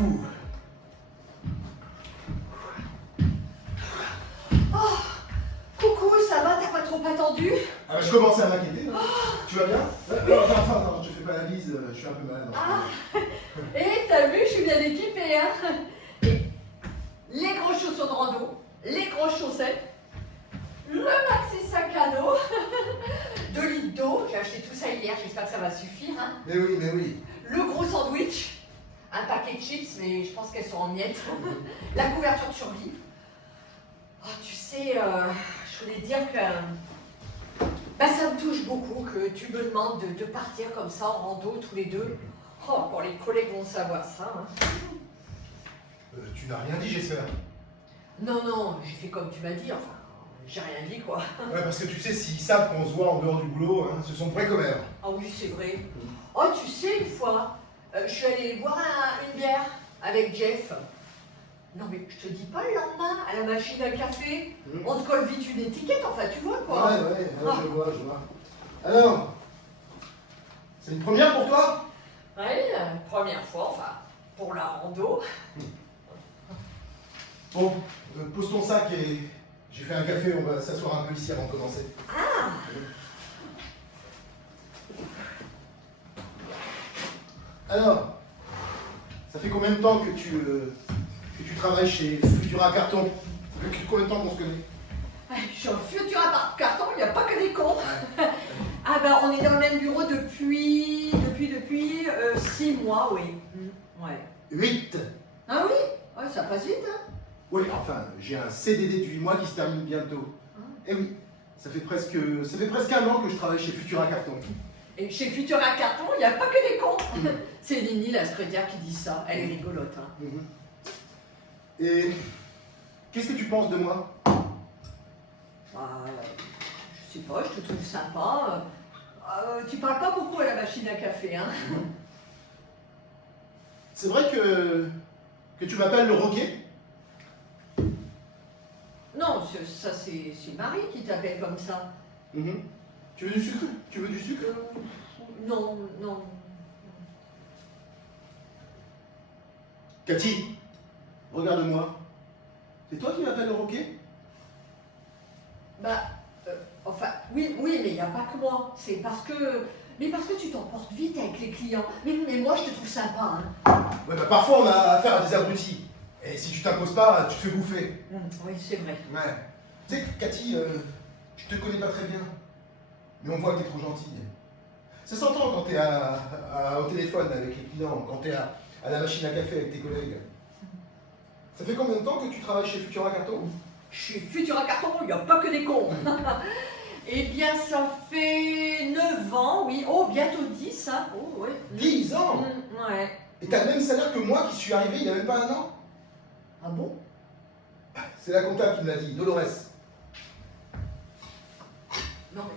Ouh. Oh, coucou, ça va? T'as pas trop attendu? Ah bah, je commençais à m'inquiéter. Hein. Tu vas bien? Attends, je te fais pas la bise, je suis un peu malade. Et t'as vu, je suis bien équipée, hein? Et les grosses chaussures de rando, les grosses chaussettes, le maxi sac à dos, 2 litres d'eau, j'ai acheté tout ça hier, j'espère que ça va suffire, hein? Mais oui. Le gros sandwich, un paquet de chips, mais je pense qu'elles sont en miettes, la couverture de survie. Oh, tu sais, je voulais dire que ça me touche beaucoup que tu me demandes de partir comme ça en rando tous les deux. Oh, pour les collègues vont savoir ça. Hein. Tu n'as rien dit, j'espère. Non, j'ai fait comme tu m'as dit, enfin, j'ai rien dit quoi. Ouais, parce que tu sais, s'ils savent qu'on se voit en dehors du boulot, hein, ce sont de vrais commères. Ah oui, c'est vrai. Oh, tu sais, une fois, je suis allée boire une bière avec Jeff. Non mais je te dis pas le lendemain, à la machine à café, on te colle vite une étiquette, enfin tu vois quoi. Ouais, je vois. Alors, c'est une première pour toi? Oui, première fois, enfin, pour la rando. Bon, pose ton sac et j'ai fait un café, on va s'asseoir un peu ici avant de commencer. Ah! Alors, ça fait combien de temps que tu travailles chez Futura Carton? Ça fait combien de temps qu'on se connaît? Je suis en futur à carton, il n'y a pas que des cons. Ah ben on est dans le même bureau depuis 6 mois, oui. Ouais. 8. Ah oui? Ouais, ça passe vite, hein? Oui, enfin, j'ai un CDD de 8 mois qui se termine bientôt. Eh oui, ça fait presque 1 an que je travaille chez Futura Carton. Et chez Futur à carton, il n'y a pas que des cons. C'est Lini, la secrétaire, qui dit ça. Elle est rigolote, hein. Et qu'est-ce que tu penses de moi? Je sais pas, je te trouve sympa. Tu parles pas beaucoup à la machine à café, hein? C'est vrai que tu m'appelles le Roquet? Non, ça c'est Marie qui t'appelle comme ça. Tu veux du sucre? Non. Cathy, regarde-moi. C'est toi qui m'appelles le Roquet? Enfin, oui, mais il n'y a pas que moi. C'est parce que tu t'emportes vite avec les clients. Mais moi, je te trouve sympa, hein. Ouais, parfois on a affaire à des abrutis. Et si tu t'imposes pas, tu te fais bouffer. Oui, c'est vrai. Ouais. Tu sais, Cathy, je te connais pas très bien. Mais on voit que t'es trop gentille. Ça s'entend quand t'es au téléphone avec les clients, quand t'es à la machine à café avec tes collègues. Ça fait combien de temps que tu travailles chez Futura Carton? Chez Futura Carton, il n'y a pas que des cons. Eh bien, ça fait 9 ans, oui. Oh, bientôt 10, hein. Oh, ouais. 10 ans? Ouais. Et t'as le même salaire que moi qui suis arrivé il y a même pas 1 an? Ah bon? C'est la comptable qui me l'a dit, Dolores. Non mais...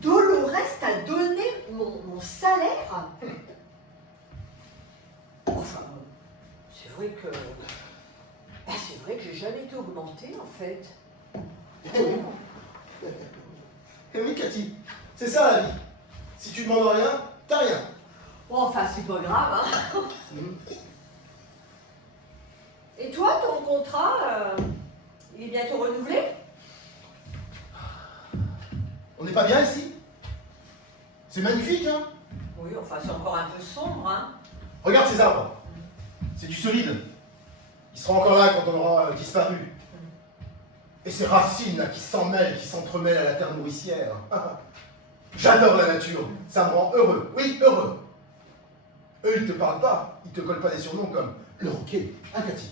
Dolores t'a donné mon salaire? Enfin, c'est vrai que j'ai jamais été augmentée en fait. Eh oui, Cathy, c'est ça la vie. Si tu demandes rien, t'as rien. Bon, enfin, c'est pas grave, hein. Et toi, ton contrat, il est bientôt renouvelé? On n'est pas bien ici? C'est magnifique, hein? Oui, enfin, c'est encore un peu sombre, hein. Regarde ces arbres. C'est du solide. Ils seront encore là quand on aura disparu. Et ces racines là qui s'emmêlent, qui s'entremêlent à la terre nourricière. J'adore la nature. Ça me rend heureux. Oui, heureux. Eux, ils te parlent pas. Ils te collent pas des surnoms comme le Roquet. Hein, Cathy?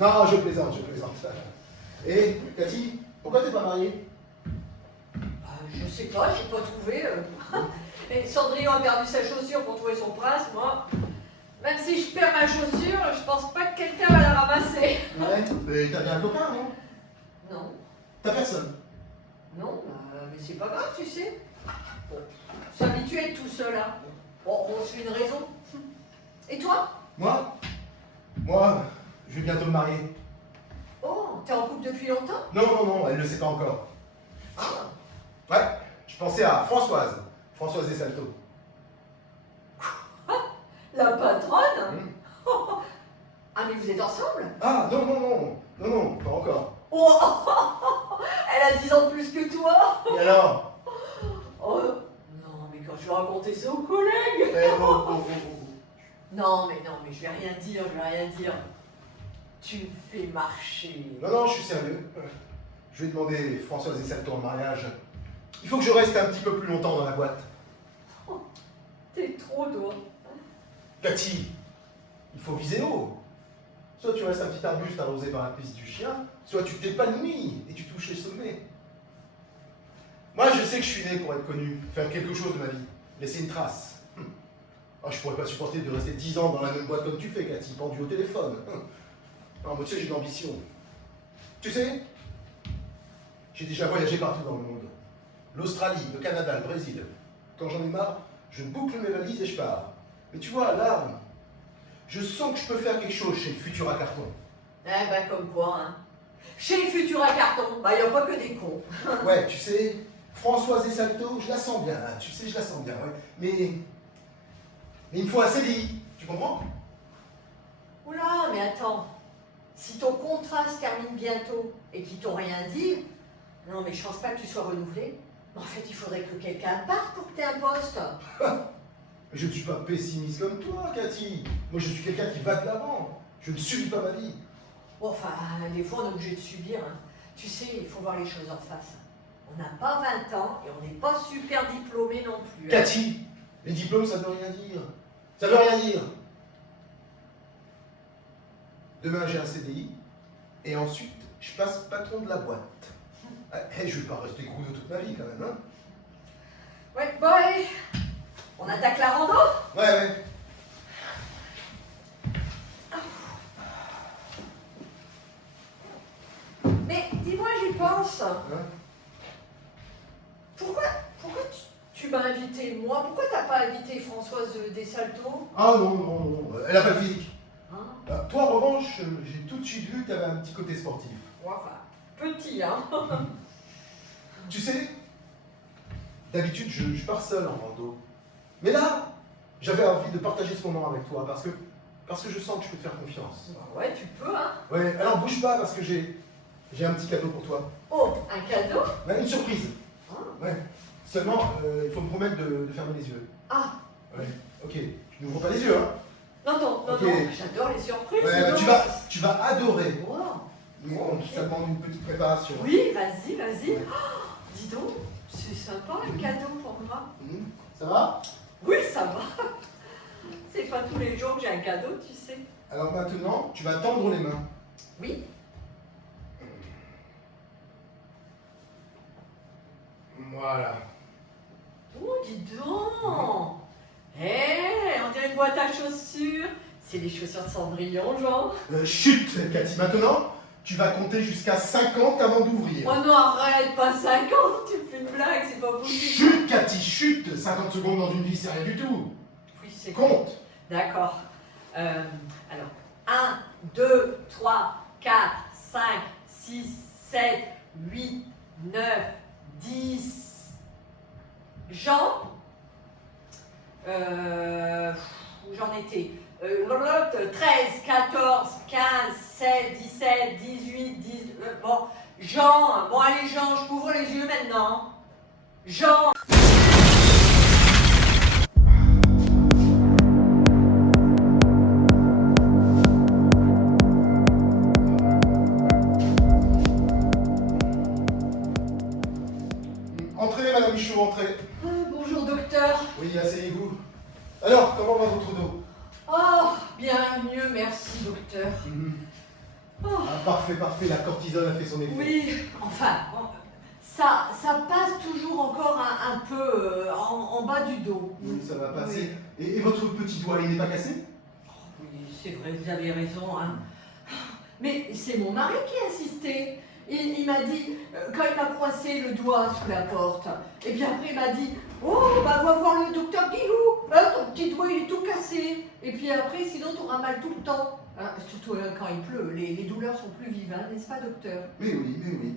Non, je plaisante. Et, Cathy, pourquoi t'es pas mariée? Je sais pas, j'ai pas trouvé. Et Cendrillon a perdu sa chaussure pour trouver son prince, moi. Même si je perds ma chaussure, je pense pas que quelqu'un va la ramasser. Ouais, mais t'as bien un copain, non? Non. T'as personne? Non, mais c'est pas grave, tu sais. Bon, s'habituer à être tout seul, hein. Bon, on se fait une raison. Et toi? Moi, je vais bientôt me marier. Oh, t'es en couple depuis longtemps? Non, elle ne le sait pas encore. Ouais, je pensais à Françoise Desalto. La patronne? Hum. Ah, mais vous êtes ensemble? Ah, non, pas encore. Oh, elle a 10 ans de plus que toi. Et alors? Oh, non, mais quand je vais raconter ça aux collègues. Eh, oh. Non, mais je vais rien dire. Tu me fais marcher. Non, je suis sérieux. Je vais demander Françoise et Salto en mariage. Il faut que je reste un petit peu plus longtemps dans la boîte. T'es trop toi. Cathy, il faut viser haut. Soit tu restes un petit arbuste arrosé par la piste du chien, soit tu t'épanouis et tu touches les sommets. Moi, je sais que je suis né pour être connu, faire quelque chose de ma vie, laisser une trace. Ah, je pourrais pas supporter de rester 10 ans dans la même boîte comme tu fais, Cathy, pendu au téléphone. Non, mais tu sais, j'ai de l'ambition. Tu sais, j'ai déjà voyagé partout dans le monde. L'Australie, le Canada, le Brésil. Quand j'en ai marre, je boucle mes valises et je pars. Mais tu vois, là, je sens que je peux faire quelque chose chez Futura Carton. Eh ben, comme quoi, hein. Chez Futura Carton, bah, y a pas que des cons. Ouais, tu sais, Françoise et Salto, je la sens bien, là. Tu sais, je la sens bien, ouais. Mais il me faut un CDI, tu comprends? Oula, mais attends. Si ton contrat se termine bientôt et qu'ils t'ont rien dit, non, mais je pense pas que tu sois renouvelé. En fait, il faudrait que quelqu'un parte pour que t'aies un poste. Je ne suis pas pessimiste comme toi, Cathy. Moi, je suis quelqu'un qui va de l'avant. Je ne subis pas ma vie. Bon, enfin, des fois, on est obligé de subir, hein. Tu sais, il faut voir les choses en face. On n'a pas 20 ans et on n'est pas super diplômé non plus. Hein. Cathy, les diplômes, ça ne veut rien dire. Ça ne veut rien dire. Demain, j'ai un CDI. Et ensuite, je passe patron de la boîte. Je ne vais pas rester grouillot toute ma vie, quand même, hein. Ouais, bon, allez. On attaque la rando? Ouais. Mais dis-moi, j'y pense. Hein? Pourquoi tu m'as invité, moi? Pourquoi t'as pas invité Françoise Desalto? Ah non. Elle n'a pas le physique. Hein? Toi, en revanche, j'ai tout de suite vu que tu avais un petit côté sportif. Ouais, enfin, petit, hein. Tu sais, d'habitude, je pars seul en rando. Mais là, j'avais envie de partager ce moment avec toi parce que je sens que je peux te faire confiance. Ouais, tu peux, hein. Ouais, alors bouge pas parce que j'ai un petit cadeau pour toi. Oh, un cadeau? Ouais, une surprise. Hein? Ouais. Seulement, il faut me promettre de fermer les yeux. Ah, Ouais. Ok. Tu n'ouvres pas les yeux, hein? non, Ok. j'adore les surprises. Ouais, dis bah, donc. tu vas adorer. Wow. Mais bon, ça demande une petite préparation. Oui, vas-y. Oh, dis donc, c'est sympa un cadeau pour moi. Ça va? Oui, ça va. C'est pas tous les jours que j'ai un cadeau, tu sais. Alors maintenant, tu vas tendre les mains. Oui. Voilà. Oh, dis donc. On dirait une boîte à chaussures. C'est les chaussures de Cendrillon, genre. Chut, Cathy. Maintenant, tu vas compter jusqu'à 50 avant d'ouvrir. Oh non, arrête, pas 50, tu me fais une blague, c'est pas possible. Chut, Cathy, chut. 50 secondes dans une vie, c'est rien du tout. Oui, c'est Compte. D'accord. Alors, 1, 2, 3, 4, 5, 6, 7, 8, 9, 10. Jean, où j'en étais 13, 14, 15, 16, 17, 18, 19. Bon, Jean, bon allez Jean, je couvre les yeux maintenant. Jean. Entrez, Madame Michaud, entrez. Bonjour docteur. Oui, asseyez-vous. Alors, comment va votre dos? Oh, bien mieux, merci docteur. Oh. Ah, parfait, la cortisone a fait son effet. Oui, enfin, bon, ça passe toujours encore un peu en bas du dos. Oui, ça va passer. Et votre petit doigt, il n'est pas cassé? Oui, c'est vrai, vous avez raison. Hein. Mais c'est mon mari qui a insisté. Il m'a dit, quand il m'a coincé le doigt sous la porte, et puis après il m'a dit, oh, bah va voir le docteur Guillou, ton petit doigt il est tout cassé. Et puis après, sinon tu auras mal tout le temps. Hein, surtout quand il pleut, les douleurs sont plus vives, hein, n'est-ce pas docteur? Oui.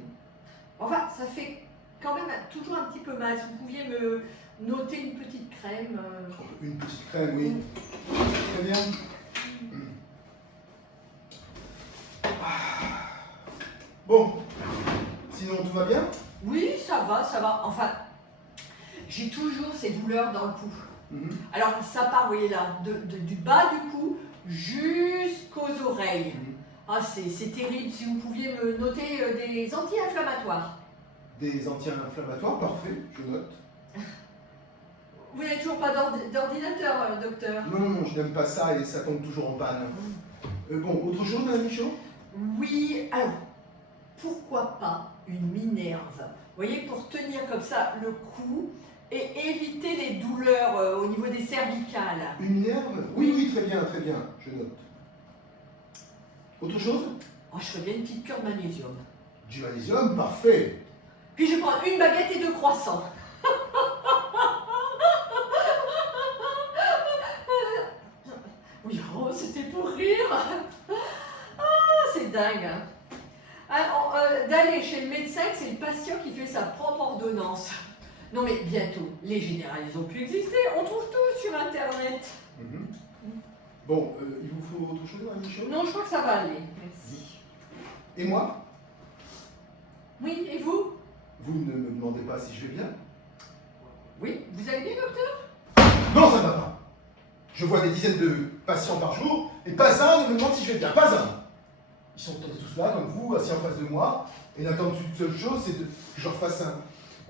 Enfin, ça fait quand même toujours un petit peu mal. Si vous pouviez me noter une petite crème. Une petite crème, oui. Très bien. Bon, sinon tout va bien? Oui, ça va, ça va. Enfin, j'ai toujours ces douleurs dans le cou. Alors, ça part, vous voyez là, du bas du cou jusqu'aux oreilles. Ah, c'est terrible. Si vous pouviez me noter des anti-inflammatoires. Des anti-inflammatoires, parfait, je note. Vous n'avez toujours pas d'ordinateur, docteur? Non, je n'aime pas ça et ça tombe toujours en panne. Bon, autre chose, madame Michaud? Oui, alors, pourquoi pas une minerve? Vous voyez, pour tenir comme ça le cou et éviter les douleurs au niveau des cervicales. Une minerve? Oui, très bien, je note. Autre chose? Oh, je ferais bien une petite cure de magnésium. Du magnésium, parfait. Puis je prends une baguette et 2 croissants. Oui, oh, c'était pour rire. Ah, c'est dingue. Alors, d'aller chez le médecin, c'est le patient qui fait sa propre ordonnance. Non mais bientôt, les généralistes ont pu exister, on trouve tout sur Internet. Bon, il vous faut autre chose, madame Michaud? Non, je crois que ça va aller. Merci. Et moi? Oui, et vous? Vous ne me demandez pas si je vais bien? Oui, vous allez bien, docteur? Non, ça ne va pas. Je vois des dizaines de patients par jour, et pas un ne me demande si je vais bien, pas un. Ils sont peut-être tous là, comme vous, assis en face de moi, et n'attendent qu'une seule chose, c'est que je leur fasse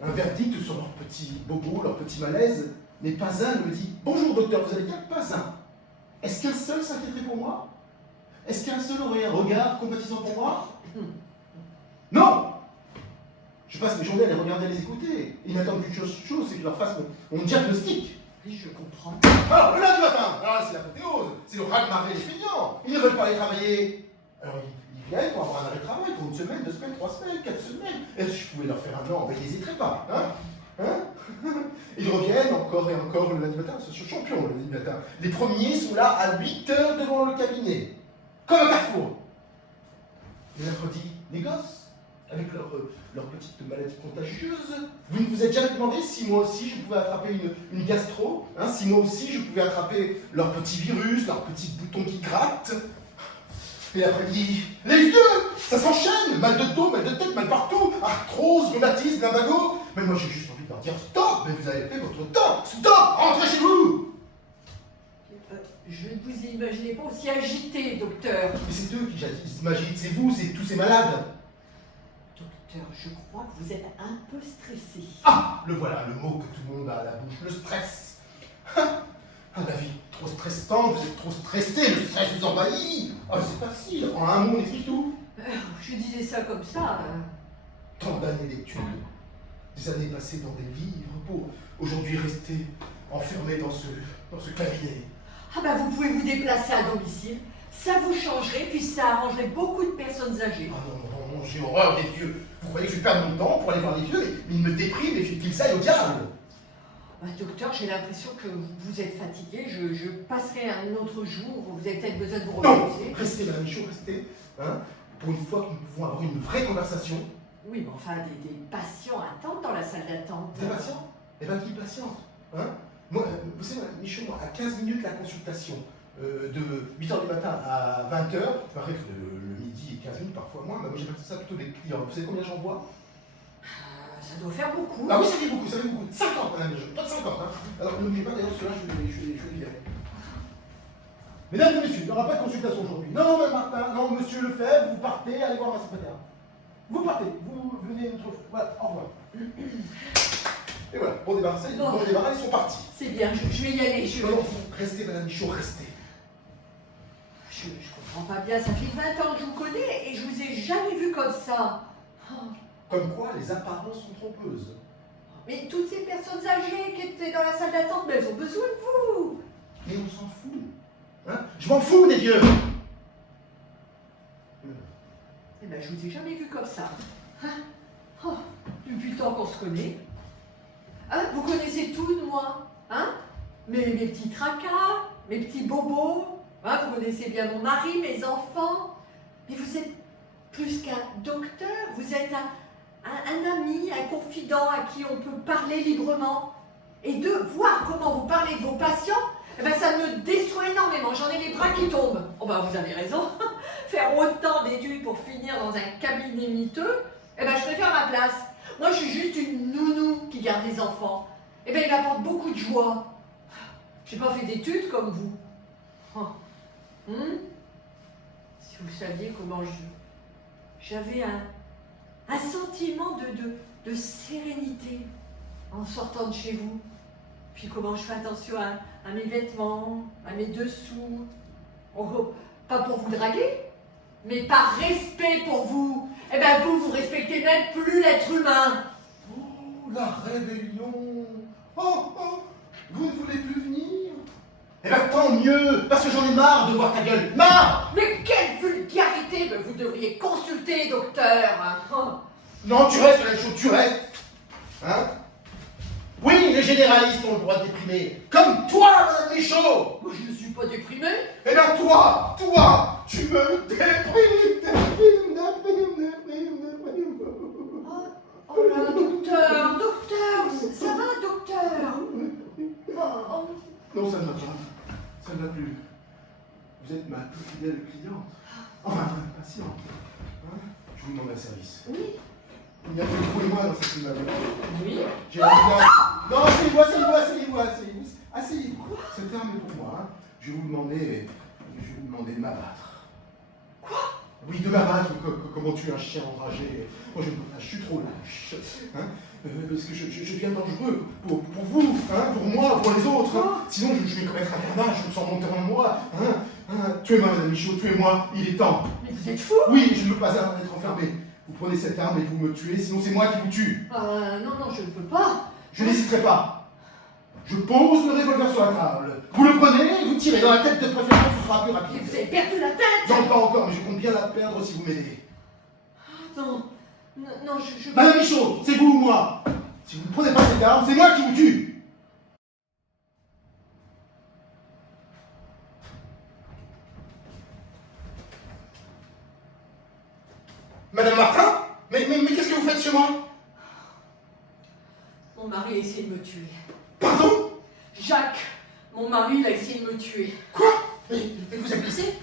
un verdict sur leur petit bobo, leur petit malaise, mais pas un ne me dit « Bonjour docteur, vous allez bien ?» Pas un. Est-ce qu'un seul s'inquiéterait pour moi? Est-ce qu'un seul aurait un regard compatissant pour moi? Non! Je passe mes journées à les regarder, à les écouter. Ils n'attendent qu'une chose, c'est que je leur fasse mon diagnostic. Oui, je comprends. Alors, le lundi matin, alors là, c'est l'apothéose, c'est le raz-de-marée des feignants. Ils ne veulent pas aller travailler. Alors, ils viennent pour avoir un arrêt de travail pour 1 semaine, 2 semaines, 3 semaines, 4 semaines. Et si je pouvais leur faire un an, ben, ils n'hésiteraient pas. Ils reviennent encore et encore le lundi matin. Ce sont champions le lundi matin. Les premiers sont là à 8 heures devant le cabinet. Comme un carrefour. Le mercredi, les gosses, avec leur petite maladie contagieuse. Vous ne vous êtes jamais demandé si moi aussi je pouvais attraper une gastro, si moi aussi je pouvais attraper leur petit virus, leur petit bouton qui gratte. Et l'après-midi, les vieux, ça s'enchaîne, mal de dos, mal de tête, mal partout, arthrose, rhumatisme, lumbago. Mais moi j'ai juste envie de leur dire stop, mais vous avez fait votre temps, stop, rentrez chez vous. Je ne vous imaginez pas aussi agité, docteur. Mais c'est eux qui jadis imaginent, c'est vous, c'est tous ces malades. Docteur, je crois que vous êtes un peu stressé. Ah, le voilà, le mot que tout le monde a à la bouche, le stress. La vie trop stressante, vous êtes trop stressé, le stress vous envahit. Ah, c'est facile, en un mot on explique tout. Je disais ça comme ça. Tant d'années d'études, des années passées dans des livres pour aujourd'hui rester enfermé dans ce cabinet. Ah bah vous pouvez vous déplacer à domicile, ça vous changerait, puis ça arrangerait beaucoup de personnes âgées. Ah non, j'ai horreur des vieux. Vous croyez que je vais perdre mon temps pour aller voir les vieux, mais ils me dépriment et qu'ils aillent au diable. Bah, docteur, j'ai l'impression que vous êtes fatigué, je passerai un autre jour, vous avez peut-être besoin de vous Non, reposer. restez madame Michaud, restez. Pour une fois que nous pouvons avoir une vraie conversation. Oui, mais enfin, des patients attendent dans la salle d'attente. Des patients? Eh bien, qui patiente? Moi, vous savez, madame Michaud, moi, à 15 minutes la consultation, de 8h du matin à 20h, il paraît que le midi et 15 minutes, parfois moins, mais moi j'appelle ça plutôt des clients. Vous savez combien j'en vois? Ça doit faire beaucoup. Ah oui, ça fait beaucoup, 50 madame Michaud, pas de 50. Alors n'oubliez pas d'ailleurs, ceux-là, je vais les virer. Mesdames et messieurs, il n'y aura pas de consultation aujourd'hui. Non, madame Martin, non, monsieur Lefebvre, vous partez, allez voir ma secrétaire. Vous partez, vous venez une autre fois. Voilà, au revoir. Et voilà, bon débarras, ils sont partis. C'est bien, je vais y aller. Non, restez, madame Michaud, restez. Je comprends pas bien, ça fait 20 ans que je vous connais et je vous ai jamais vu comme ça. Comme quoi, les apparences sont trompeuses. Mais toutes ces personnes âgées qui étaient dans la salle d'attente, mais elles ont besoin de vous. Mais on s'en fout. Je m'en fous des vieux. Eh ben, je vous ai jamais vu comme ça. Depuis le temps qu'on se connaît. Vous connaissez tout de moi. Mes petits tracas, mes petits bobos. Vous connaissez bien mon mari, mes enfants. Mais vous êtes plus qu'un docteur. Vous êtes un ami, un confident à qui on peut parler librement. Et de voir comment vous parlez de vos patients, eh ben, ça me déçoit énormément. J'en ai les bras qui tombent. Oh ben vous avez raison. Faire autant d'études pour finir dans un cabinet miteux, eh ben, je préfère ma place. Moi, je suis juste une nounou qui garde les enfants. Eh ben, il m'apporte beaucoup de joie. J'ai pas fait d'études comme vous. Oh. Si vous saviez comment j'avais un sentiment de sérénité en sortant de chez vous. Puis comment je fais attention à mes vêtements, à mes dessous. Oh, pas pour vous draguer, mais par respect pour vous. Eh bien vous respectez même plus l'être humain. Oh, la rébellion. Oh, oh, vous ne voulez plus venir? Eh bien tant mieux, parce que j'en ai marre de voir ta gueule. Marre! Mais quelle vulgarité! Mais vous devriez consulter, docteur. Oh. Non, tu restes, la chose, tu restes. Hein? Oui, les généralistes ont le droit de déprimer. Comme toi, Madame Michaud. Moi, je ne suis pas déprimée. Eh bien toi, tu me déprimes. Oh là, docteur, ça va, docteur? Oh. Non, ça ne va pas. Ça ne va plus. Vous êtes ma plus fidèle cliente. Enfin, patiente. Hein? Je vous demande un service. Oui. Il y a que vous et moi dans cette immeuble. Oui. J'ai la place. Non, asseyez-vous. Asseyez-vous. Cette arme est pour moi. Hein. Je vais vous demander de m'abattre. Quoi? Oui, de m'abattre comme on tue un chien enragé. Moi, je ne peux pas, je suis trop lâche. Hein. Parce que je deviens dangereux pour vous, hein, pour moi, pour les autres. Hein. Sinon, je vais commettre un carnage, je me sens monter en moi. Tuez-moi, Madame Michaud, tuez-moi, il est temps. Mais vous êtes fou? Oui, je ne peux pas être enfermé. Vous prenez cette arme et vous me tuez, sinon c'est moi qui vous tue. Non, je ne peux pas. Je n'hésiterai pas. Je pose le revolver sur la table. Vous le prenez et vous tirez dans la tête de préférence, ce sera plus Mais rapide. vous avez perdu la tête. Non, pas encore, mais je compte bien la perdre si vous m'aidez. Non, je... Madame Michaud, c'est vous ou moi? Si vous ne prenez pas cette arme, c'est moi qui vous tue. Madame Martin? Mais qu'est-ce que vous faites chez moi? Mon mari a essayé de me tuer. Pardon? Jacques, mon mari, il a essayé de me tuer. Quoi? Mais vous êtes blessé?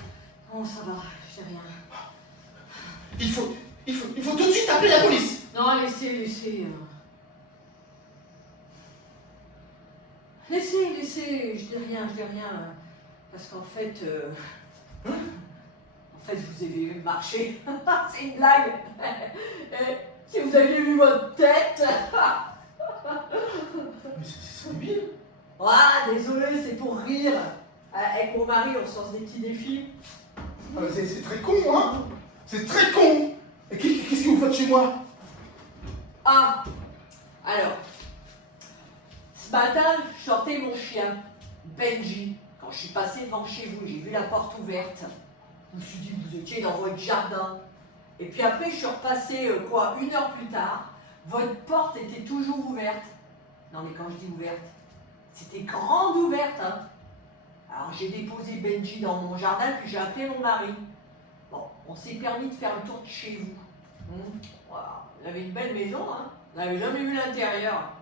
Non, ça va, j'ai rien. Il faut tout de suite appeler la police. Non, laissez. Laissez, je dis rien. Parce qu'en fait, vous avez vu marcher. C'est une blague. Si vous aviez vu votre tête. Mais c'est débile. Ah, désolé, c'est pour rire. Avec mon mari, on sort des petits défis. C'est très con, hein? C'est très con. Et qu'est-ce que vous faites chez moi? Ah, alors, ce matin, je sortais mon chien, Benji. Quand je suis passée devant chez vous, j'ai vu la porte ouverte. Je me suis dit que vous étiez dans votre jardin. Et puis après, je suis repassée, 1 heure plus tard. Votre porte était toujours ouverte. Non, mais quand je dis ouverte, c'était grande ouverte, hein. Alors j'ai déposé Benji dans mon jardin, puis j'ai appelé mon mari. Bon, on s'est permis de faire le tour de chez vous. Voilà. Vous avez une belle maison, hein. Vous n'avez jamais vu l'intérieur.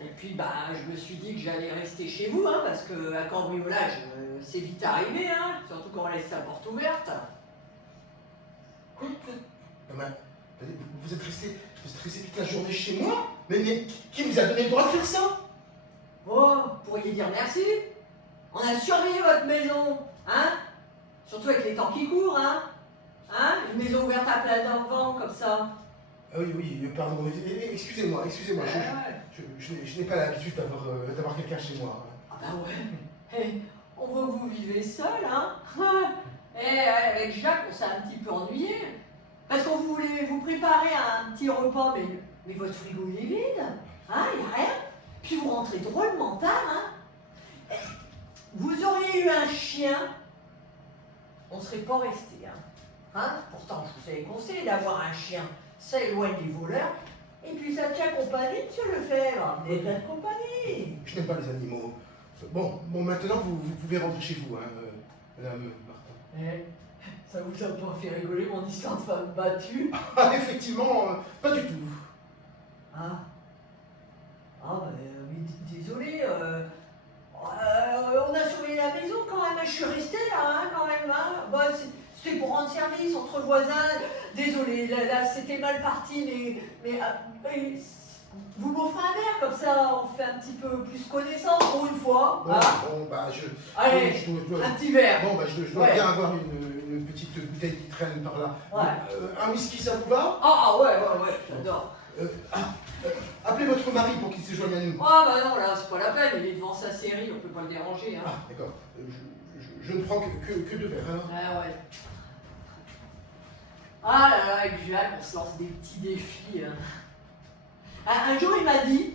Et puis, je me suis dit que j'allais rester chez vous, hein, parce qu'un cambriolage, c'est vite arrivé, hein, surtout quand on laisse la porte ouverte. Quoi? Non, mais, vous êtes resté toute la journée chez moi? Mais qui vous a donné le droit de faire ça? Oh, vous pourriez dire merci. On a surveillé votre maison, hein, surtout avec les temps qui courent, hein. Une maison ouverte à plein vent comme ça. Ah oui, pardon, excusez-moi, je n'ai pas l'habitude d'avoir quelqu'un chez moi. Ah bah ouais, on voit que vous vivez seul, hein. Et avec Jacques, on s'est un petit peu ennuyé. Parce qu'on voulait vous préparer un petit repas, mais votre frigo il est vide, hein, il n'y a rien. Puis vous rentrez drôlement tard, hein. Vous auriez eu un chien, on ne serait pas resté, hein. Pourtant, je vous avais conseillé d'avoir un chien. Ça éloigne les voleurs. Et puis ça tient compagnie, monsieur Lefebvre. Vous n'avez pas de compagnie. Je n'aime pas les animaux. Bon, maintenant vous pouvez rentrer chez vous, hein, Madame Martin. Ça vous a pas fait rigoler mon histoire de femme battue? Ah, effectivement, pas du tout. Mais désolée. On a surveillé la maison quand même. Je suis restée là, hein, quand même. Hein. Bah, c'était pour rendre service entre voisins. Désolée, là c'était mal parti, mais vous m'offrez un verre, comme ça on fait un petit peu plus connaissance pour une fois. Bon, Hein. bon, bah, Allez, un petit verre. Bon, bah, je dois bien avoir une petite bouteille qui traîne par là. Ouais. Un whisky, ça vous va? Ah ouais, j'adore. Appelez votre mari pour qu'il se joigne à nous. Ah bah non, là c'est pas la peine, il est devant sa série, on peut pas le déranger. Hein. Ah, d'accord. Je ne prends que deux verres, hein. Ah ouais. Ah là là, avec Jacques, on se lance des petits défis. Hein. Un jour, il m'a dit,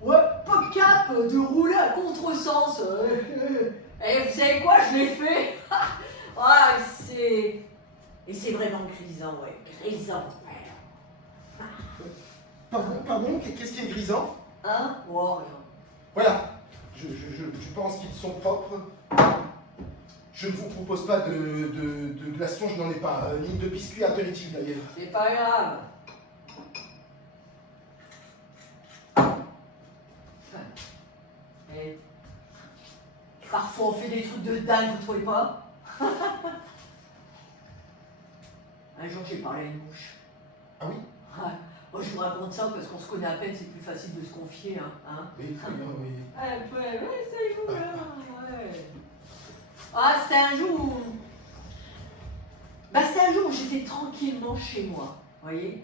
ouais, pas de cap de rouler à contresens. Et vous savez quoi, je l'ai fait. Ah, et c'est vraiment grisant, ouais, grisant. Pardon, qu'est-ce qui est grisant? Hein? Oh, rien. Voilà. Je pense qu'ils sont propres. Je ne vous propose pas de glaçons, je n'en ai pas, ni de biscuits apéritifs d'ailleurs. C'est pas grave. Et parfois on fait des trucs de dingue, vous trouvez pas? Un jour j'ai parlé à une mouche. Ah oui? Ouais. Moi, je vous raconte ça parce qu'on se connaît à peine, c'est plus facile de se confier. Hein. Oui, très bien, oui. Ouais, c'est cool. Ouais. Ah, c'était un jour où... c'était un jour où j'étais tranquillement chez moi, vous voyez.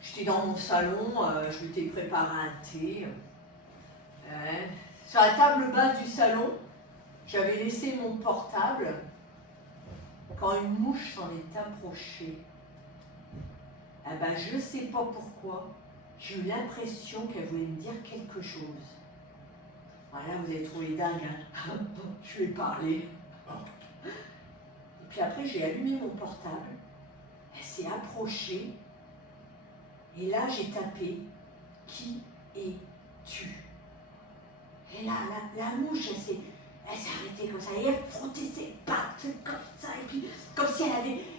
J'étais dans mon salon, je m'étais préparé un thé. Sur la table basse du salon, j'avais laissé mon portable quand une mouche s'en est approchée. Eh ben, je ne sais pas pourquoi, j'ai eu l'impression qu'elle voulait me dire quelque chose. Voilà, vous avez trouvé dingue, hein. Je lui ai parlé. Et puis après, j'ai allumé mon portable, elle s'est approchée, et là, j'ai tapé « Qui es-tu » Et là, la mouche, elle s'est arrêtée comme ça, et elle frottait ses pattes comme ça, et puis comme si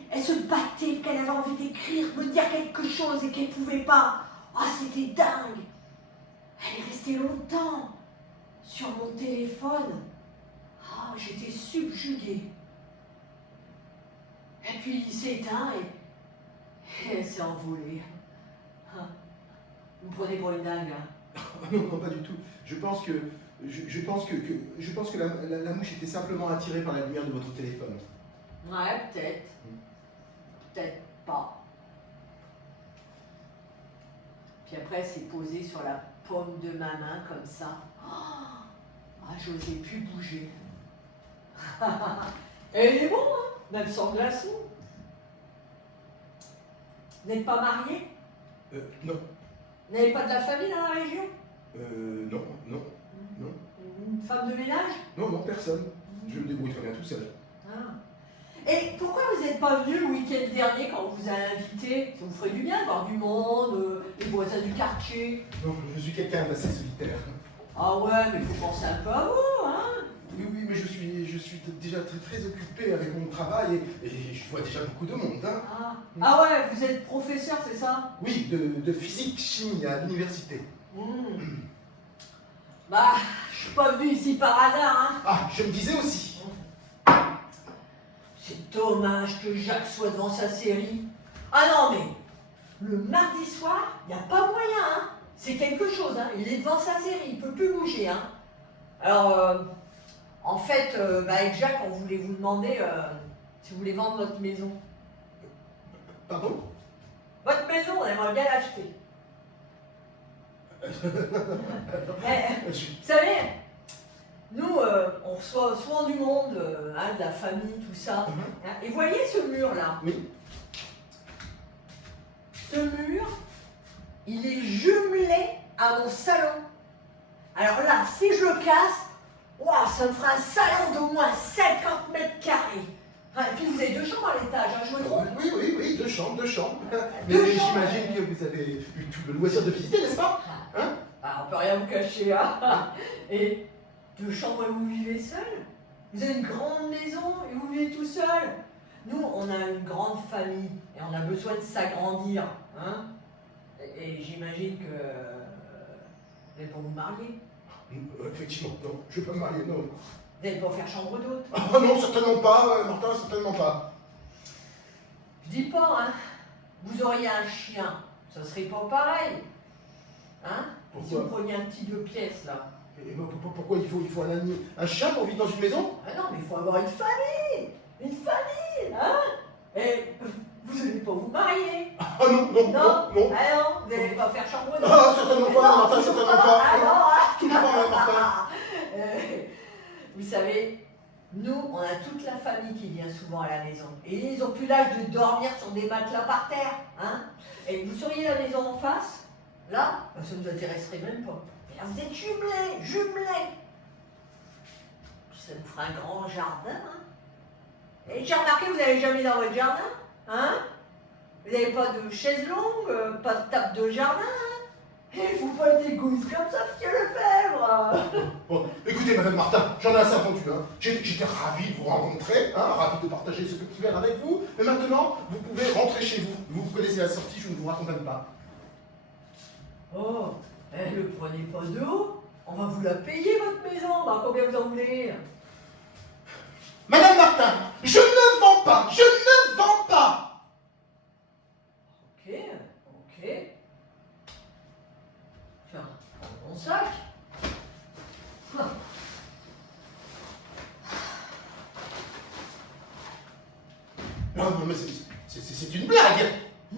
elle se battait, qu'elle avait envie d'écrire, me dire quelque chose et qu'elle ne pouvait pas. Ah, c'était dingue. Elle est restée longtemps sur mon téléphone. Ah, j'étais subjuguée. Et puis il s'est éteint et elle s'est envolée. Ah. Vous me prenez pour une dingue, hein. Non, pas du tout. Je pense que la mouche était simplement attirée par la lumière de votre téléphone. Ouais, peut-être. Peut-être pas. Puis après, elle s'est posée sur la paume de ma main, comme ça. Ah, j'osais plus bouger. Et il est bon, hein, même sans glaçon. Vous n'êtes pas marié? Non. Vous n'avez pas de la famille dans la région? Non. Une femme de ménage? Non, personne. Je me débrouille très bien tout seul. Ah. Et pourquoi vous n'êtes pas venu le week-end dernier quand on vous a invité? Ça vous ferait du bien de voir du monde, les voisins du quartier. Non, je suis quelqu'un d'assez solitaire. Ah ouais, mais il faut penser un peu à vous, hein? Oui, mais je suis déjà très occupé avec mon travail et je vois déjà beaucoup de monde. Hein. Ah ouais, vous êtes professeur, c'est ça? Oui, de physique chimie à l'université. Bah, je suis pas venu ici par hasard, hein? Ah, je me disais aussi. C'est dommage que Jacques soit devant sa série. Ah non, mais le mardi soir, il n'y a pas moyen, hein? C'est quelque chose, hein? Il est devant sa série, il peut plus bouger, hein? Alors, en fait, avec Jacques, on voulait vous demander si vous voulez vendre votre maison. Pardon? Votre maison, on aimerait bien l'acheter. Vous savez, nous, on reçoit souvent du monde, de la famille, tout ça. Hein, et voyez ce mur-là? Oui. Ce mur, il est jumelé à mon salon. Alors là, si je le casse, wow, ça me fera un salon d'au moins 50 mètres carrés. Et puis vous avez 2 chambres à l'étage, hein, je me trompe? Oui, 2 chambres. Deux Mais chambres. j'imagine que vous avez eu tout le loisir de visiter, n'est-ce pas? Hein? On peut rien vous cacher, hein. Et 2 chambres et vous vivez seul? Vous avez une grande maison et vous vivez tout seul? Nous, on a une grande famille et on a besoin de s'agrandir, hein. Et j'imagine que vous n'allez pas vous marier. Effectivement, non, je vais pas me marier, non. Vous n'allez pas faire chambre d'hôte. Ah non, certainement pas, Martin, certainement pas. Je dis pas, hein. Vous auriez un chien, ça serait pas pareil. Hein? Si Pourquoi? vous preniez un petit 2 pièces, là. Et pourquoi il faut un chien pour vivre dans une maison? Ah non, mais il faut avoir une famille. Une famille, hein? Et vous n'allez pas vous marier. Ah non, non, non, non. Ah non, vous n'allez pas faire chambre d'hôte. Ah, certainement pas, Martin, certainement pas. Ah non, hein. Toujours pas, Martin. Vous savez, nous, on a toute la famille qui vient souvent à la maison. Et ils ont plus l'âge de dormir sur des matelas par terre. Hein? Et vous seriez la maison en face, là, ben, ça ne nous intéresserait même pas. Mais là, vous êtes jumelés, jumelés. Ça nous fera un grand jardin. Hein? Et j'ai remarqué, vous n'allez jamais dans votre jardin. Hein? Vous n'avez pas de chaise longue, pas de table de jardin. Il ne faut pas être égoïste comme ça, monsieur Lefebvre. Bon, écoutez, Madame Martin, j'en ai assez entendu. Hein. J'étais ravi de vous rencontrer, hein, ravi de partager ce petit verre avec vous. Mais maintenant, vous pouvez rentrer chez vous. Vous connaissez la sortie, je ne vous raconte même pas. Oh, ne prenez pas d'eau. On va vous la payer, votre maison. Bah, combien vous en voulez? Madame Martin, je ne vends pas, je ne vends pas. Ok, ok. Tiens, prends mon sac. Non, non, mais c'est une blague.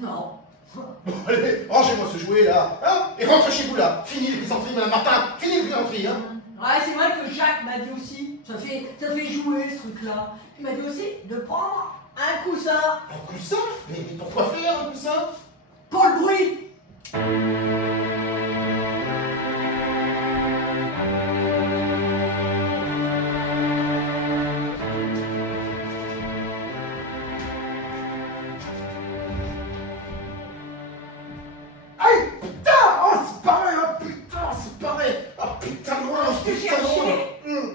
Non. Bon, allez, rangez-moi ce jouet là, hein, et rentrez chez vous là. Fini les plaisanteries, Madame Martin, fini les plaisanteries, hein. Ouais, c'est vrai que Jacques m'a dit aussi, ça fait jouer ce truc-là. Il m'a dit aussi de prendre un coussin. Un coussin? Mais pourquoi faire un coussin? Pour le bruit. Aïe, putain, oh c'est pareil, oh putain, c'est pareil. Ah putain de rose, Je te putain de cherchais. rose.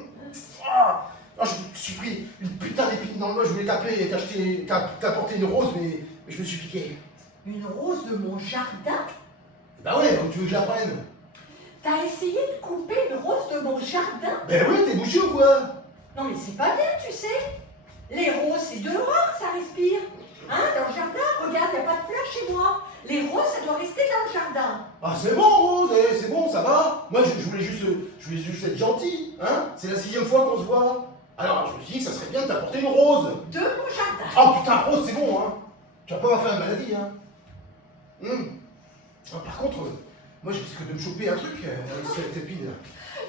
Ah, je me suis pris une putain d'épine dans le nez, je voulais taper et t'apporter une rose, mais je me suis piqué. Une rose de mon jardin? Bah ouais, donc tu veux que je la prenne? T'as essayé de couper une rose de mon jardin? Ben oui, t'es bouché ou quoi? Non mais c'est pas bien, tu sais. Les roses, c'est dehors, ça respire. Hein, dans le jardin, regarde, y a pas de fleurs chez moi. Les roses, ça doit rester dans le jardin. Ah c'est bon Rose, c'est bon, ça va. Moi je voulais juste être gentil, hein. C'est la 6e fois qu'on se voit. Alors je me suis dit que ça serait bien de t'apporter une rose. De mon jardin. Oh putain, Rose, c'est bon, hein. Tu vas pas m'en faire une maladie, hein. Ah, par contre, moi je risque de me choper un truc avec cette épine.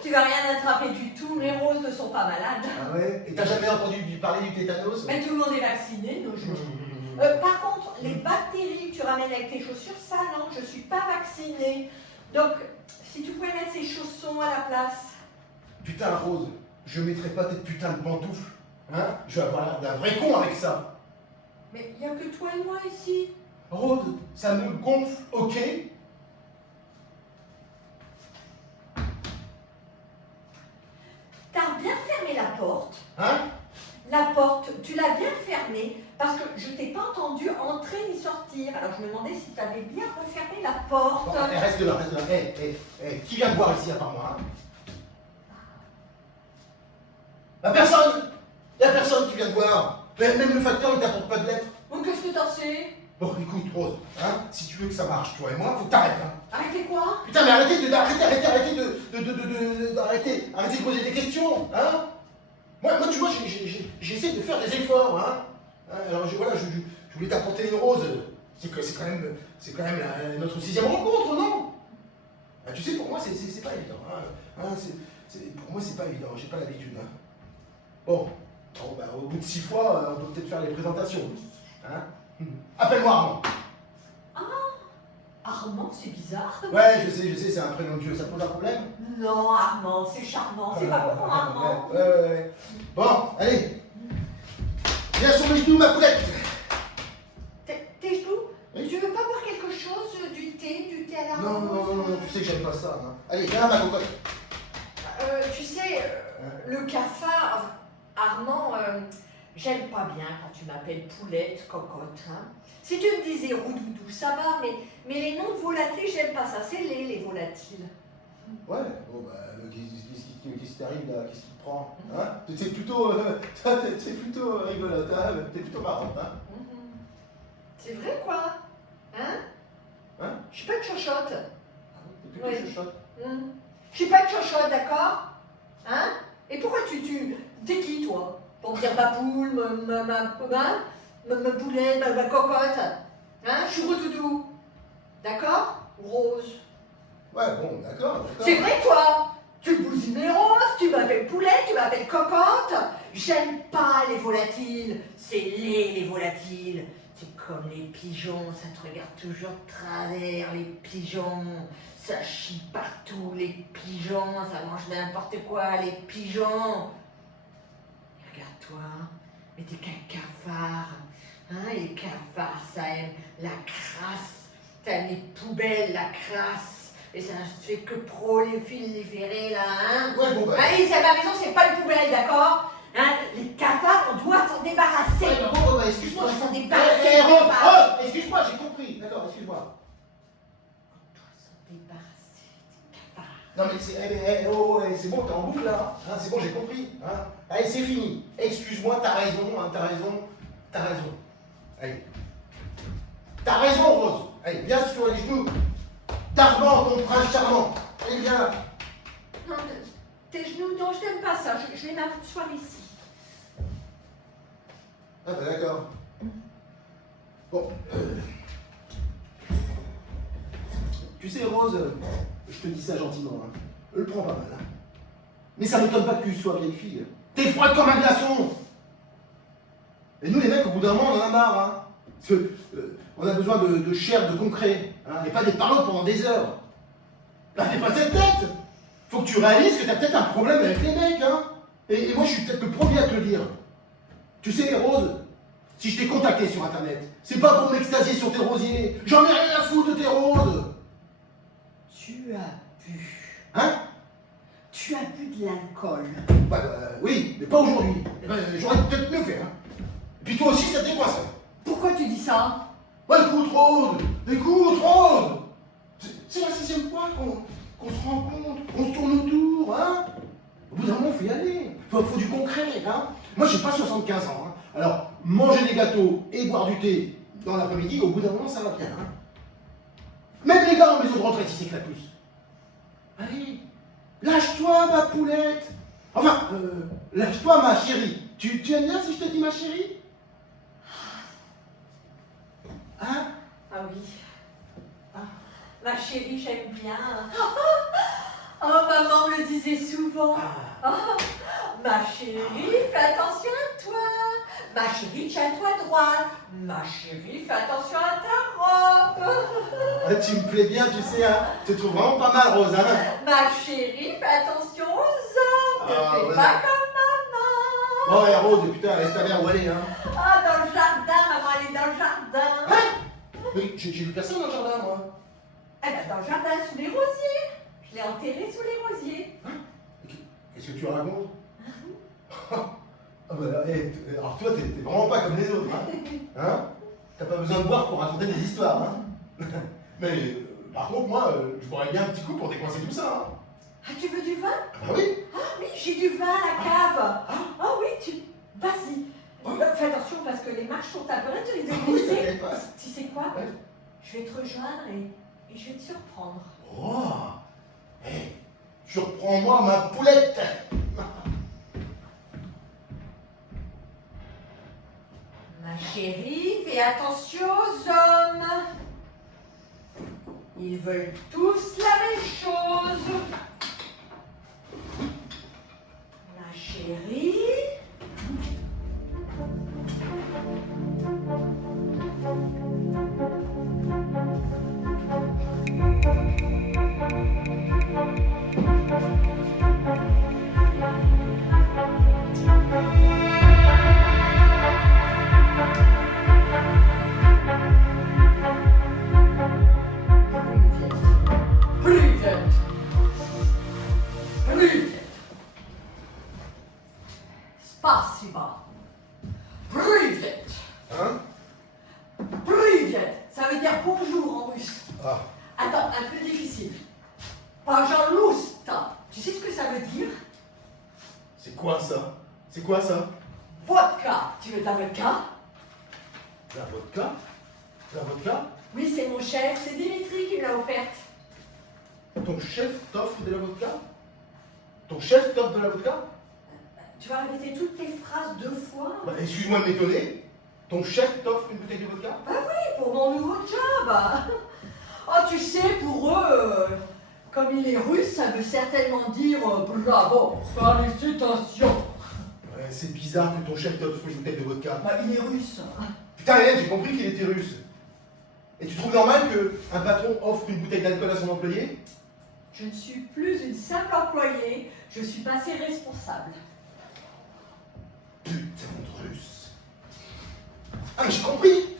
Tu vas rien attraper du tout, les roses ne sont pas malades. Ah ouais? Et t'as jamais entendu parler du tétanos? Mais tout le monde est vacciné, nos jours. Par contre, les bactéries que tu ramènes avec tes chaussures, ça non, je suis pas vaccinée. Donc, si tu pouvais mettre ces chaussons à la place. Putain, Rose, je mettrai pas tes putains de pantoufles. Hein? Je vais avoir l'air d'un vrai con avec ça. Mais il n'y a que toi et moi ici. Rose, ça me gonfle, ok? T'as bien fermé la porte. Hein? La porte, tu l'as bien fermée parce que je t'ai pas entendu entrer ni sortir. Alors je me demandais si tu avais bien refermé la porte. Bon, reste là, reste là. Qui vient me voir ici à part moi, hein? Bah, personne! Y'a personne qui vient te voir. Même le facteur, il t'apporte pas de lettres. Donc qu'est-ce que t'en sais? Bon, écoute, Rose, hein, si tu veux que ça marche, toi et moi, faut que t'arrêtes, hein. Arrêtez quoi? Putain, mais arrêtez de poser des questions, hein. Moi, tu vois, j'essaie de faire des efforts, hein. Alors, je voulais t'apporter une rose. C'est quand même notre 6e rencontre, non? Ah, tu sais, pour moi, c'est pas évident, hein. Pour moi, c'est pas évident, j'ai pas l'habitude, hein. Bon, bah, au bout de 6 fois, on peut peut-être faire les présentations, hein. Appelle-moi Armand. Armand, c'est bizarre. Ouais, je sais, c'est un prénom de Dieu, ça te pose un problème? Non, Armand, c'est charmant. C'est pas pour Armand. Ouais. Bon, allez. Viens sur mes genoux, ma poulette. Tes genoux? Oui. Tu veux pas boire quelque chose? Du thé à la Non, rose? tu sais que j'aime pas ça, hein. Allez, viens, ma cocotte. Tu sais, le cafard, Armand, j'aime pas bien quand tu m'appelles poulette, cocotte. Hein. Si tu me disais roudoudou, ça va, mais les noms de volatiles, j'aime pas ça. C'est les volatiles. Ouais, bon bah, qu'est-ce qui t'arrive là? Qu'est-ce qui te prend? Hein? C'est plutôt, c'est plutôt rigolote, hein? T'es plutôt marrante, hein? C'est vrai quoi? Hein? Hein? Je suis pas de chochotte. T'es plutôt Ouais. chuchote. Je suis pas de chochotte, d'accord? Hein? Et pourquoi t'es qui toi? Pour me dire ma poule, ma poulette, ma cocotte? Hein? Je suis Routoudou. D'accord? Rose. Ouais, bon, d'accord. C'est vrai toi? Tu bousilles mes roses, tu m'appelles poulette, tu m'appelles cocotte. J'aime pas les volatiles. C'est les volatiles. C'est comme les pigeons, ça te regarde toujours de travers, les pigeons. Ça chie partout, les pigeons, ça mange n'importe quoi, les pigeons. Regarde-toi, mais t'es qu'un cafard. Hein, les cafards, ça aime la crasse. T'aimes les poubelles, la crasse. Et ça ne fait que proliférer là, hein. Ouais, bon bah. Allez, c'est à ma maison, c'est pas une poubelle, d'accord? Hein, les cafards, on doit s'en débarrasser. Ouais, bon, bah, excuse-moi, On doit j'ai s'en compris. débarrasser. Eh, Rose, Rose, excuse-moi, j'ai compris. D'accord, excuse-moi. On doit s'en débarrasser des cafards. Non mais c'est bon, t'es en boucle là. Hein, c'est bon, j'ai compris. Hein. Allez, c'est fini. Excuse-moi, t'as raison, hein, t'as raison. Allez. T'as raison, Rose. Allez, viens sur les genoux. Tarban, ton prince charmant. Allez, viens là. Non, tes genoux, non, je t'aime pas ça. Je vais m'asseoir ici. Ah bah d'accord. Bon. Tu sais, Rose, je te dis ça gentiment, hein. Le prends pas mal, hein. Mais ça m'étonne pas que tu sois vieille fille. T'es froide comme un glaçon. Et nous, les mecs, au bout d'un moment, on en a marre, hein. Parce que, on a besoin de chair, de concret, hein, et pas des paroles pendant des heures. Là, t'es pas cette tête. Faut que tu réalises que t'as peut-être un problème avec les mecs, hein. Et moi, je suis peut-être le premier à te le dire. Tu sais, Rose, si je t'ai contacté sur Internet, c'est pas pour m'extasier sur tes rosiers. J'en ai rien à foutre de tes roses. Tu as bu. Hein? Tu as bu de l'alcool. Bah, oui, mais pas aujourd'hui. J'aurais peut-être mieux fait, hein. Et puis toi aussi, ça te décoince. Pourquoi tu dis ça? Bah, écoute, Rose. C'est la 6e fois qu'on se rencontre, qu'on se tourne autour, hein. Au bout d'un moment, faut y aller. Faut du concret, hein. Moi, j'ai pas 75 ans, hein. Alors, manger des gâteaux et boire du thé dans l'après-midi, au bout d'un moment, ça va bien, hein. Même les gars en maison de retraite, ils s'éclatent tous. Allez, lâche-toi, ma poulette. Enfin, lâche-toi, ma chérie. Tu aimes bien si je te dis ma chérie? Hein? Ah oui. Ah. Ma chérie, j'aime bien. Oh, maman me le disait souvent. Ah. Oh, ma chérie, fais attention à toi. Ma chérie, tiens-toi droite. Ma chérie, fais attention à ta robe. Ah, tu me plais bien, tu sais, hein. Tu te trouves vraiment pas mal, Rose, hein. Ma chérie, fais attention aux hommes. Ne Ah, fais ouais. pas comme maman. Bon, ouais, Rose, putain, laisse ta mère où elle est, hein. Ah, dans le jardin, maman, elle est dans le jardin. Hein? Mais j'ai vu personne dans le jardin, moi. Eh ben, dans le jardin, sous les rosiers. Je l'ai enterrée sous les rosiers. Qu'est-ce que tu racontes? Ah bah, alors toi, t'es vraiment pas comme les autres, hein? T'as pas besoin de boire pour raconter des histoires, hein? Mais par contre, moi, je boirais bien un petit coup pour décoincer tout ça, hein? Ah, tu veux du vin? Ah bah oui! Ah oui, j'ai du vin à la cave. Ah oui, vas-y. Fais attention parce que les marches sont abruptes, les deux Ah oui, glissées. t'inquiète pas. Tu sais quoi? Ouais. Je vais te rejoindre et je vais te surprendre. Oh! Hé! Surprends-moi, ma poulette! Ma chérie, fais attention aux hommes. Ils veulent tous la même chose. Ma chérie. Plus vite. Plus vite. Spasiba. Plus vite. Hein? Plus vite. Ça veut dire bonjour en russe. Ah. Attends, un peu difficile. Пожалуйста. Quoi ça? C'est quoi ça? Vodka. Tu veux de la vodka? La vodka? La vodka? Oui, c'est mon chef, c'est Dimitri qui me l'a offerte. Ton chef t'offre de la vodka? Ton chef t'offre de la vodka? Tu vas répéter toutes tes phrases 2 fois? Bah, excuse-moi de m'étonner. Ton chef t'offre une bouteille de vodka? Pour mon nouveau job. Oh, tu sais, pour eux, comme il est russe, ça veut certainement dire bravo, félicitations. Ouais, c'est bizarre que ton chef t'offre une bouteille de vodka. Bah, il est russe. Putain, Hélène, j'ai compris qu'il était russe. Et tu trouves normal qu'un patron offre une bouteille d'alcool à son employé? Je ne suis plus une simple employée, je suis passée responsable. Putain de russe. Ah, mais j'ai compris.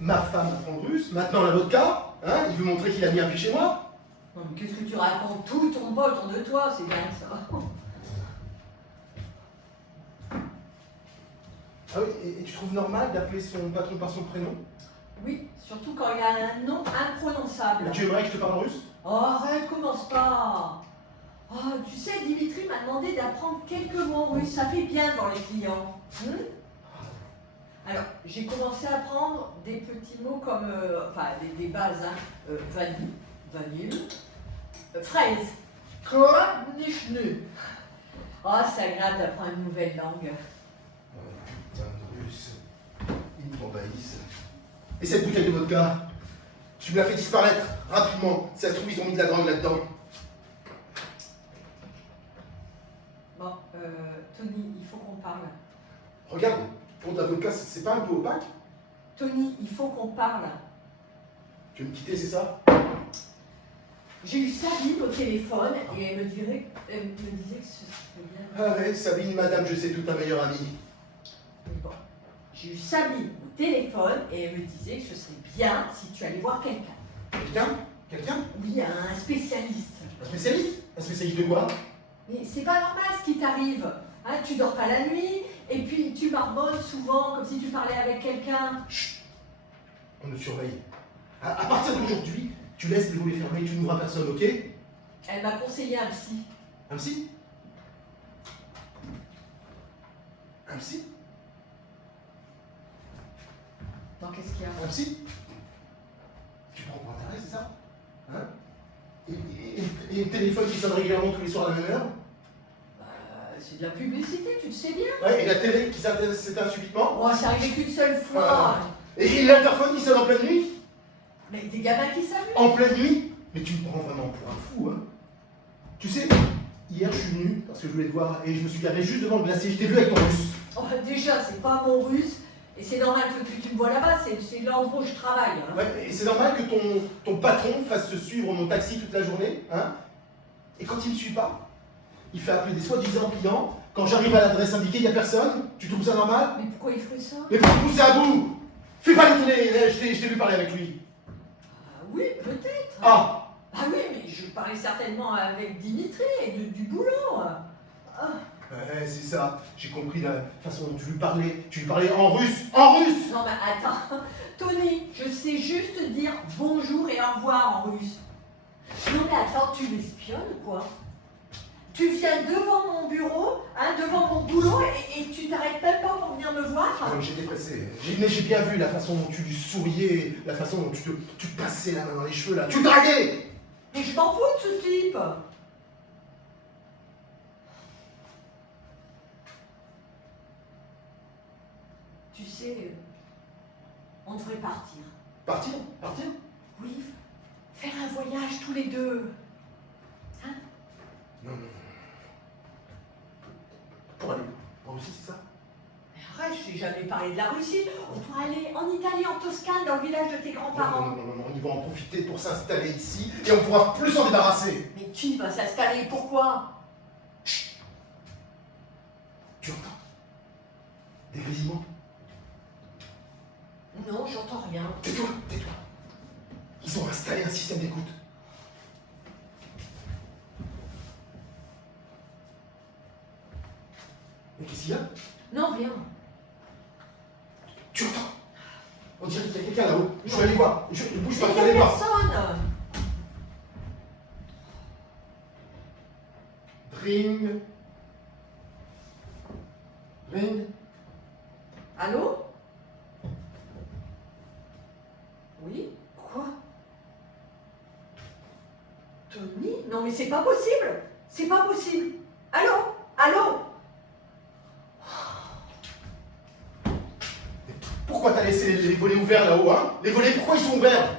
Ma femme apprend le russe, maintenant la vodka, hein, il veut montrer qu'il a mis un pied chez moi. Non, mais qu'est-ce que tu racontes? Tout tombe pas autour de toi, c'est bien ça. Ah oui, et tu trouves normal d'appeler son patron par son prénom? Oui, surtout quand il a un nom imprononçable. Tu aimerais que je te parle en russe? Oh, arrête, commence pas. Oh, tu sais, Dimitri m'a demandé d'apprendre quelques mots russes, ça fait bien dans les clients. Alors, j'ai commencé à apprendre des petits mots comme, enfin, des bases, hein. Vanille, fraise, Kronichnu. Oh, c'est agréable d'apprendre une nouvelle langue. Putain de russe. Ils nous envahissent. Et cette bouteille de vodka? Tu me l'as fait disparaître rapidement. Si ça se trouve, ils ont mis de la drogue là-dedans. Bon, Tony, il faut qu'on parle. Regarde, pour de la vodka, c'est pas un peu opaque? Tony, il faut qu'on parle. Tu veux me quitter, c'est ça? J'ai eu Sabine au téléphone et elle me disait que ce serait bien. Ah ouais, Sabine, madame, je sais tout, ta meilleure amie. Mais bon, j'ai eu Sabine au téléphone et elle me disait que ce serait bien si tu allais voir quelqu'un. Quelqu'un? Quelqu'un? Oui, un spécialiste. Un spécialiste? Un spécialiste de quoi? Mais c'est pas normal ce qui t'arrive. Hein, tu dors pas la nuit et puis tu marmonnes souvent comme si tu parlais avec quelqu'un. Chut! On nous surveille. À partir d'aujourd'hui, tu laisses les volets fermés, tu n'ouvres à personne, ok? Elle m'a conseillé un psy. Un psy? Un psy? Non, qu'est-ce qu'il y a? Un psy? Tu prends pour intérêt, c'est ça? Hein? Et le téléphone qui sonne régulièrement tous les soirs à la même heure? C'est de la publicité, tu le sais bien. Ouais, et la télé qui s'éteint subitement? Oh, c'est arrivé qu'une seule fois. Et l'interphone qui sonne en pleine nuit? Mais des gamins qui s'amusent. En pleine nuit? Mais tu me prends vraiment pour un fou, hein? Tu sais, hier je suis venu parce que je voulais te voir et je me suis garé juste devant le glacier, je t'ai vu avec ton russe. Oh, déjà, c'est pas mon russe. Et c'est normal que tu me vois là-bas, c'est l'endroit où je travaille. Hein. Ouais, et c'est normal que ton patron fasse suivre mon taxi toute la journée, hein? Et quand il ne me suit pas, il fait appeler des soi-disant clients. Quand j'arrive à l'adresse indiquée, il n'y a personne. Tu trouves ça normal? Mais pourquoi il ferait ça? Mais pour pousser à bout! Fais pas l'étonner, je t'ai vu parler avec lui. Oui, peut-être. Ah! Ah oui, mais je parlais certainement avec Dimitri et du boulot. Ah. Ouais, c'est ça. J'ai compris la façon dont tu lui parlais. Tu lui parlais en russe. En russe! Non, mais attends. Tony, je sais juste dire bonjour et au revoir en russe. Non, mais attends, tu m'espionnes ou quoi? Tu viens devant mon bureau, hein, devant mon boulot, et tu t'arrêtes même pas pour venir me voir? Ouais, mais j'étais pressé. Mais j'ai bien vu la façon dont tu lui souriais, la façon dont tu te passais la main dans les cheveux là. Tu le draguais! Mais je m'en fous de ce type. Tu sais, on devrait partir. Partir? Partir? Oui, faire un voyage tous les deux. Hein? Non. Pour aller en Russie, c'est ça? Mais arrête, je t'ai jamais parlé de la Russie. On doit aller en Italie, en Toscane, dans le village de tes grands-parents. Non, ils vont en profiter pour s'installer ici et on pourra plus s'en débarrasser. Mais qui va s'installer? Pourquoi? Chut. Tu entends? Des grésillements? Non, j'entends rien. Tais-toi, tais-toi. Ils ont installé un système d'écoute. Mais qu'est-ce qu'il y a? Non, rien. Tu entends? On dirait qu'il y a quelqu'un là-haut. Je vais aller voir. Je bouge pas, Mais je il vais n'y a aller voir. personne. Dring. Ring. Allô? Oui? Quoi? Tony? Non mais c'est pas possible! C'est pas possible! Allô? Allô? Pourquoi t'as laissé les volets ouverts là-haut, hein? Les volets, pourquoi ils sont ouverts?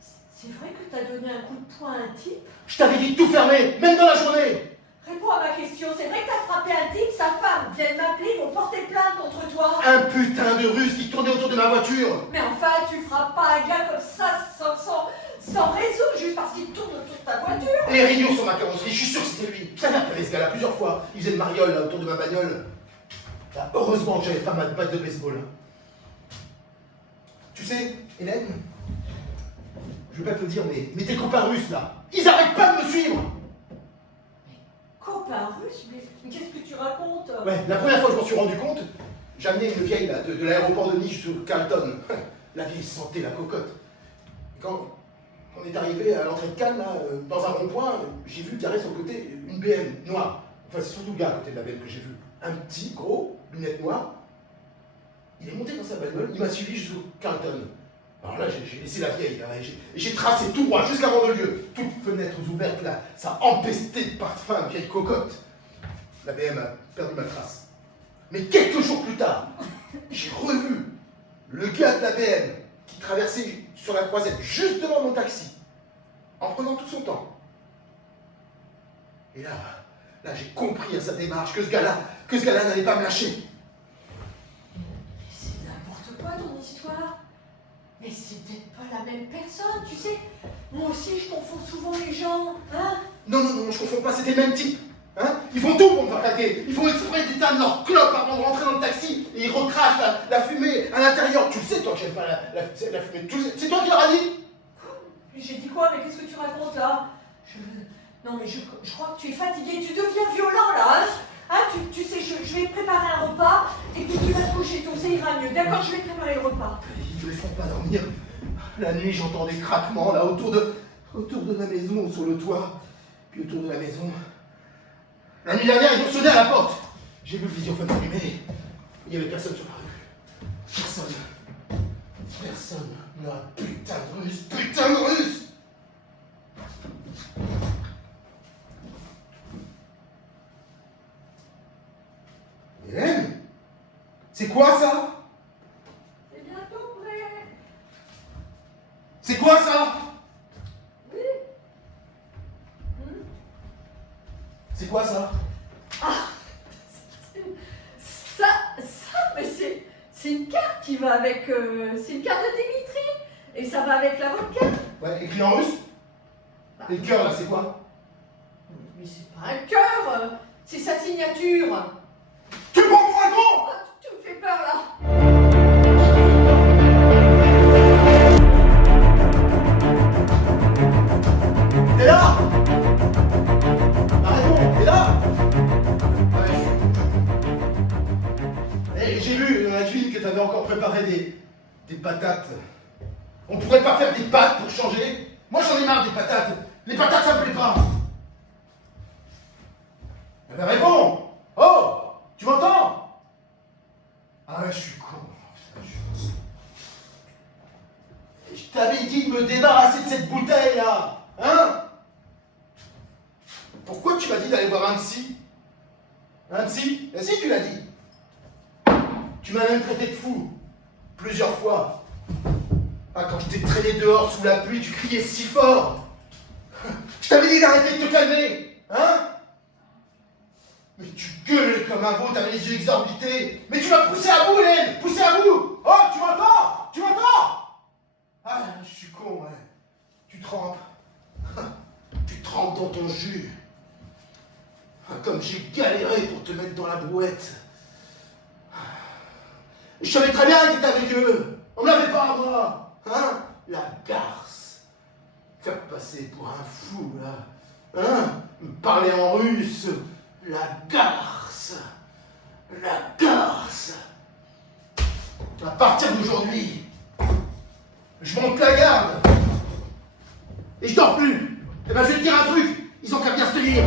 C'est vrai que t'as donné un coup de poing à un type? Je t'avais dit de tout fermer, même dans la journée. Réponds à ma question, c'est vrai que t'as frappé un type, sa femme vient de m'appeler, ils vont porter plainte contre toi? Un putain de russe qui tournait autour de ma voiture. Mais enfin, tu frappes pas un gars comme ça sans raison, juste parce qu'il tourne autour de ta voiture? Et les réunions sur ma carrosserie, je suis sûr que c'était lui. Je t'avais appelé ce gars-là plusieurs fois. Il faisait le mariole là autour de ma bagnole. Là, heureusement que j'avais pas ma batte de baseball. Tu sais, Hélène, je veux pas te le dire, mais tes copains russes là, ils arrêtent pas de me suivre. Copain russe? Mais qu'est-ce que tu racontes? Ouais, la première fois que je m'en suis rendu compte, j'ai amené une vieille là, de l'aéroport de Nice sur Carlton. La vieille sentait la cocotte. Et quand on est arrivé à l'entrée de Cannes, là, dans un rond-point, j'ai vu garer sur le côté une BM noire. Enfin, c'est surtout le gars à côté de la BM que j'ai vu. Un petit, gros, lunettes noires. Il est monté dans sa bagnole, il m'a suivi jusqu'au Carlton. Alors là, j'ai laissé la vieille, là, et j'ai tracé tout droit jusqu'à Mandelieu. Toutes fenêtres ouvertes, là, ça empestait de parfum, vieille cocotte. La BM a perdu ma trace. Mais quelques jours plus tard, j'ai revu le gars de la BM qui traversait sur la croisette juste devant mon taxi, en prenant tout son temps. Et là j'ai compris à sa démarche que ce gars-là n'allait pas me lâcher. C'est n'importe quoi ton histoire. Mais c'est peut-être pas la même personne, tu sais. Moi aussi je confonds souvent les gens, hein. Non, je confonds pas, c'était le même type. Hein? Ils font tout pour me faire claquer. Ils font exprès d'éteindre leur clope avant de rentrer dans le taxi et ils recrachent la fumée à l'intérieur. Tu le sais, toi, que j'aime pas la fumée. C'est toi qui leur as dit? J'ai dit quoi? Mais qu'est-ce que tu racontes là? Non mais je crois que tu es fatigué, tu deviens violent là, hein? Tu sais, je vais préparer un repas et puis tu vas te coucher tôt, ça ira mieux. D'accord, je vais préparer le repas. Ils ne laisseront pas dormir. La nuit, j'entends des craquements là autour de la maison, sur le toit, puis autour de la maison. La nuit dernière, ils ont sonné à la porte. J'ai vu le visiophone allumé. Il n'y avait personne sur la rue. Personne. Personne. La putain de russe, putain de russe. Hélène, c'est quoi ça? C'est bientôt prêt. C'est quoi ça? Oui. C'est quoi ça? Ah, ça, mais c'est une carte qui va avec, c'est une carte de Dimitri, et ça va avec la vodka. Ouais, écrit en russe? Bah, Et le cœur là, c'est quoi? mais c'est pas un cœur, c'est sa signature. Tu me prends pour un con? Oh, tu me fais peur là. T'es là? Arrête, t'es là? Ouais, j'ai vu dans la cuisine que t'avais encore préparé des patates. On pourrait pas faire des pâtes pour changer? Moi j'en ai marre des patates. Les patates ça me plaît pas. Eh ben réponds! Oh! Tu m'entends? Ah ouais, je suis con. Je t'avais dit de me débarrasser de cette bouteille là! Hein? Pourquoi tu m'as dit d'aller voir un psy? Un psy? Eh si, tu l'as dit. Tu m'as même traité de fou. Plusieurs fois. Ah, quand je t'ai traîné dehors sous la pluie, tu criais si fort. Je t'avais dit d'arrêter de te calmer. Hein? Mais tu gueulais comme un veau, t'avais les yeux exorbités. Mais tu m'as poussé à bout, Hélène! Poussé à bout! Oh, tu m'entends? Tu m'entends? Ah, je suis con, ouais. Tu trempes. Tu trempes dans ton jus. Comme j'ai galéré pour te mettre dans la brouette. Je savais très bien que t'étais avec eux. On n'avait pas à moi. Hein? La garce. Faire passer pour un fou, là. Hein? Me parler en russe. La garce. La garce. À partir d'aujourd'hui, je monte la garde. Et je dors plus. Eh ben, je vais te dire un truc. Ils ont qu'à bien se tenir.